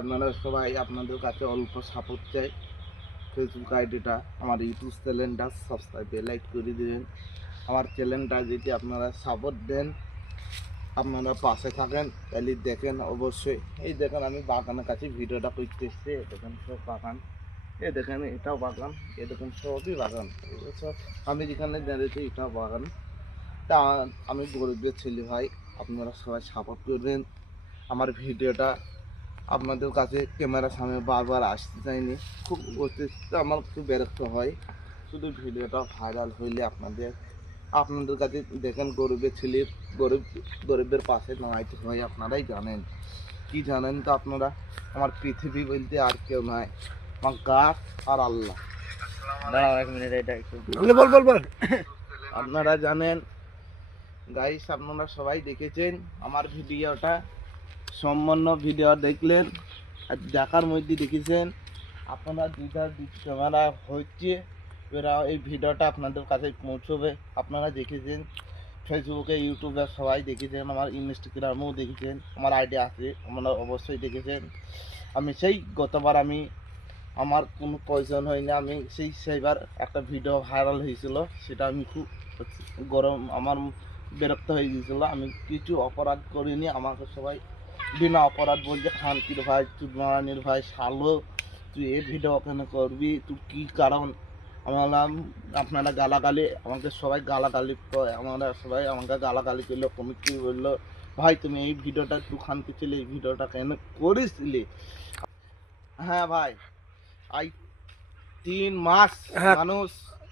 আপনারা সবাই আপনাদের কাছে অল্প সাপোর্ট চাই। ফেসবুক আইডিটা আমার ইউটিউব চ্যানেলটা সাবস্ক্রাইব লাইক করে দিবেন। আমার চ্যানেলটা যদি আপনারা সাপোর্ট দেন, আপনারা পাশে থাকেন, তাহলে দেখেন অবশ্যই। এই দেখেন আমি বাগানের কাছে ভিডিওটা করতে এসেছি। দেখেন সব বাগান, এ দেখেন এটাও বাগান, এ দেখেন সবই বাগান। এগুলো সব আমি যেখানে দাঁড়িয়েছি এটাও বাগান। তা আমি গরিবের ছেলে ভাই, আপনারা সবাই সাপোর্ট করবেন। আমার ভিডিওটা আপনাদের কাছে ক্যামেরার সামনে বারবার আসতে চাইনি, খুব অতিরিক্ত আমার খুব বিরক্ত হয়। শুধু ভিডিওটা ভাইরাল হইলে আপনাদের কাছে দেখেন গরিবের ছেলে, গরিবের পাশে দাঁড়াইতে হয়। আপনারাই জানেন, কি জানেন তো আপনারা, আমার পৃথিবী বলতে আর কেউ নাই, আমার গাছ আর আল্লাহ। দাঁড়াও 1 মিনিট, এটা একটু বল। আপনারা জানেন গাইস, আপনারা সবাই দেখেছেন আমার ভিডিওটা, সম্পূর্ণ ভিডিও দেখলেন আর দেখার মধ্যে দেখেছেন আপনারা দুইটা ক্যামেরা হচ্ছে, এরা এই ভিডিওটা আপনাদের কাছে পৌঁছবে। আপনারা দেখেছেন ফেসবুকে, ইউটিউবে সবাই দেখেছেন, আমার ইনস্টাগ্রামেও দেখেছেন, আমার আইডি আছে, আপনারা অবশ্যই দেখেছেন। আমি সেই গতবার আমার কোনো প্রয়োজন হয়নি, আমি সেইবার একটা ভিডিও ভাইরাল হয়েছিল, সেটা আমি খুব গরম, আমার বিরক্ত হয়ে গিয়েছিল। আমি কিছু অপরাধ করিনি, আমাকে সবাই বিনা অপরাধ বলছে, খানকির ভাই, চুদমারানির ভাই, শালো তুই এই ভিডিও কেন করবি, তুই কী কারণ। আপনারা গালাগালি, আমাকে সবাই গালাগালি, আমরা সবাই আমাকে গালাগালি করলো, কমিটি বললো ভাই তুমি এই ভিডিওটা তুই খানকি ছিলি, এই ভিডিওটা কেন করেছিলি। হ্যাঁ ভাই, আই 3 মাস মানুষ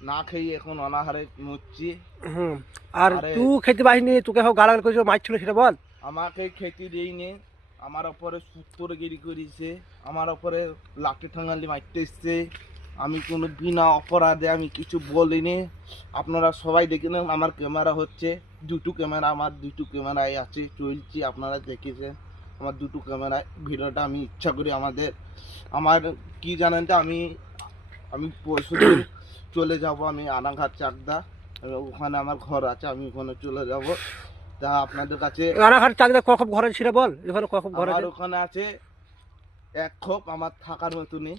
না খেয়ে এখন অনাহারে মরছি। আর তুই খেতে পারিনি, তোকে গালাগাল করেছিল, মাছ ছিল সেটা বল। আমাকে খেতে দেয়নি, আমার ওপরে সূত্রগিরি করেছে, আমার ওপরে লাঠি ঠাঙালি মারতে এসছে। আমি কোনো বিনা অপরাধে আমি কিছু বলিনি। আপনারা সবাই দেখে নেন, আমার ক্যামেরা হচ্ছে দুটো ক্যামেরা, আমার দুটো ক্যামেরায় আছে, চলছি, আপনারা দেখেছেন আমার দুটো ক্যামেরায় ভিডিওটা। আমি ইচ্ছা করি আমার কি জানেন তো, আমি পরশুদিন চলে যাব, আমি আনাঘাট চাকদা, ওখানে আমার ঘর আছে, আমি ওখানে চলে যাব। তা আপনাদের কাছে রানাঘাট চাকদা কখন ঘরে ছিল বল, ওখানে কখন ঘর আমার আছে? ওখানে আছে এক খোপ, আমার থাকার মতনই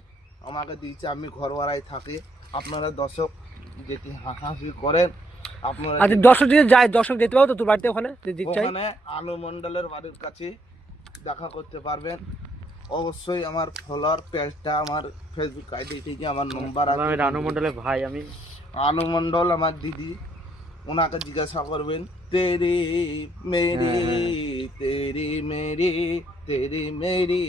আমাকে দিয়েছে, আমি ঘর ভাড়ায় থাকি। আপনারা দর্শক যেটি হাসাহাসি করেন, আপনারা আচ্ছা, দর্শক যদি যায়, দর্শক যেতে পারো তো তোর বাড়িতে ওখানে? ওখানে আনু মণ্ডলের বাড়ির কাছে দেখা করতে পারবেন। অবশ্যই আমার ফলোয়ার পেজটা, আমার ফেসবুক আইডি থেকে আমার নম্বর আছে। আমি রানু মণ্ডলের ভাই, আমি আনু মণ্ডল আমার দিদি, ওনাকে জিজ্ঞাসা করবেন। তেরি মেরি, তেরি মেরি, তেরি মেরি।